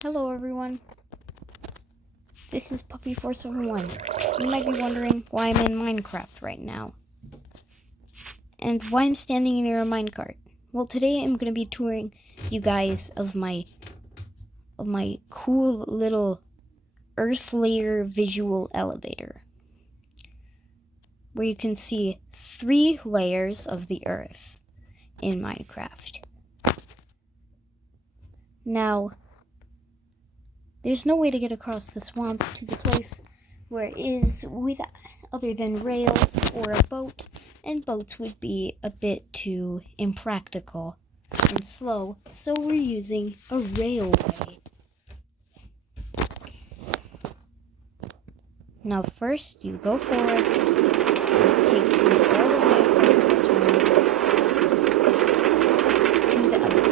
Hello everyone, this is Puppy471. You might be wondering why I'm in Minecraft right now, and why I'm standing near a minecart. Well, today I'm going to be touring you guys of my cool little earth layer visual elevator, where you can see 3 layers of the earth in Minecraft. Now, there's no way to get across the swamp to the place where it is other than rails or a boat, and boats would be a bit too impractical and slow, so we're using a railway. Now first you go forwards, and it takes you all the way across the swamp to the other,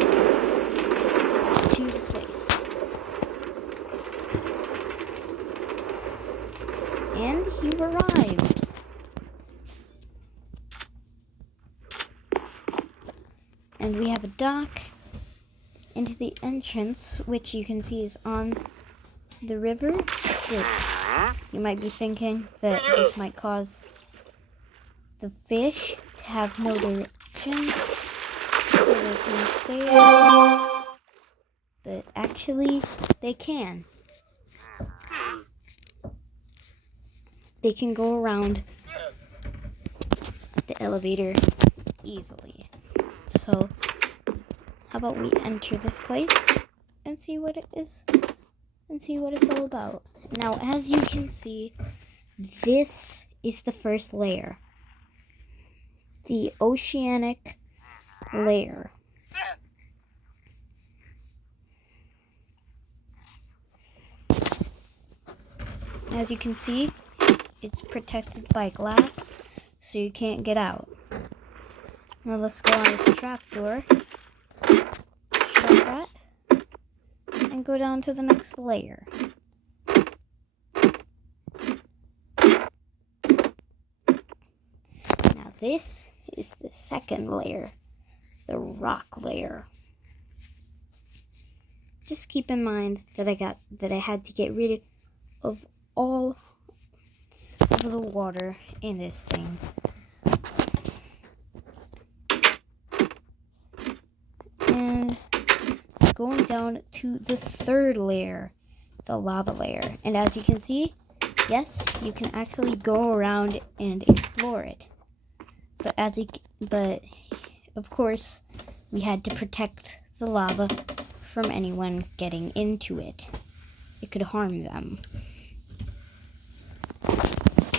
to the place. And you've arrived. And we have a dock into the entrance, which you can see is on the river. You might be thinking that this might cause the fish to have no direction where they can stay at, but actually they can. They can go around the elevator easily. So how about we enter this place and see what it is and see what it's all about. Now, as you can see, this is the first layer, the oceanic layer. As you can see, it's protected by glass, so you can't get out. Now let's go on this trapdoor, shut that, and go down to the next layer. Now this is the second layer, the rock layer. Just keep in mind that I had to get rid of all of the water in this thing. And going down to the third layer, the lava layer. And as you can see, yes, you can actually go around and explore it. But of course, we had to protect the lava from anyone getting into it. It could harm them.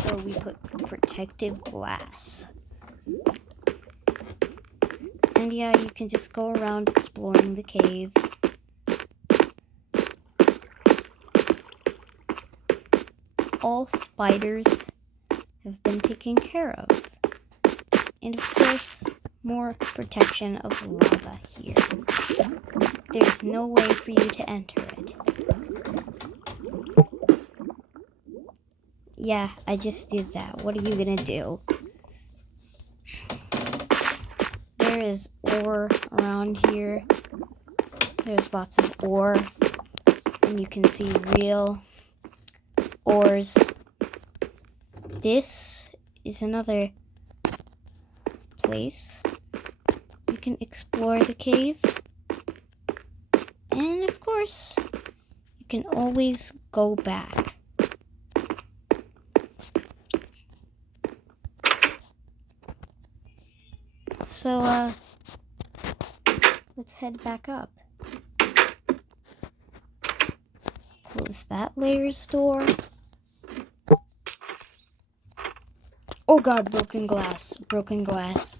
So we put protective glass. And yeah, you can just go around exploring the cave. All spiders have been taken care of. And of course, more protection of lava here. There's no way for you to enter it. Yeah, I just did that. What are you gonna do? There is ore around here. There's lots of ore. And you can see real ores. This is another place. You can explore the cave. And of course, you can always go back. So, let's head back up. Close that layer's door. Oh god, broken glass. Broken glass.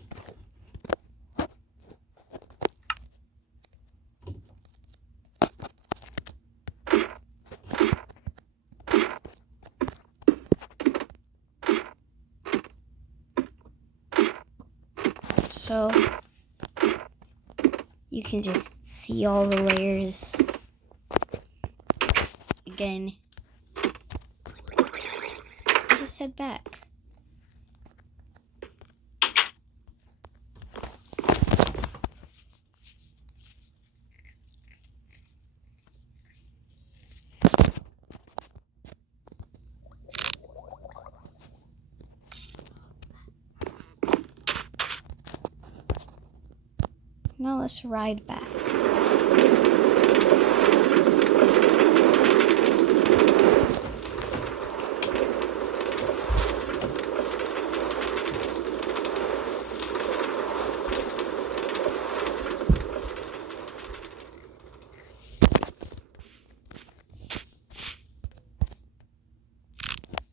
So, you can just see all the layers again. Just head back. let's ride back.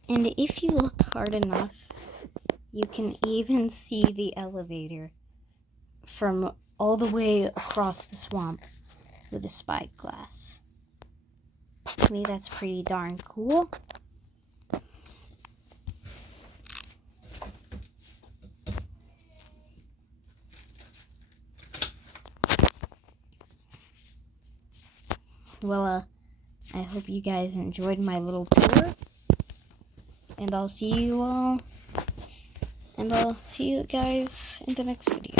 And if you look hard enough, you can even see the elevator from all the way across the swamp with a spyglass. To me, that's pretty darn cool. Well, I hope you guys enjoyed my little tour. And I'll see you guys in the next video.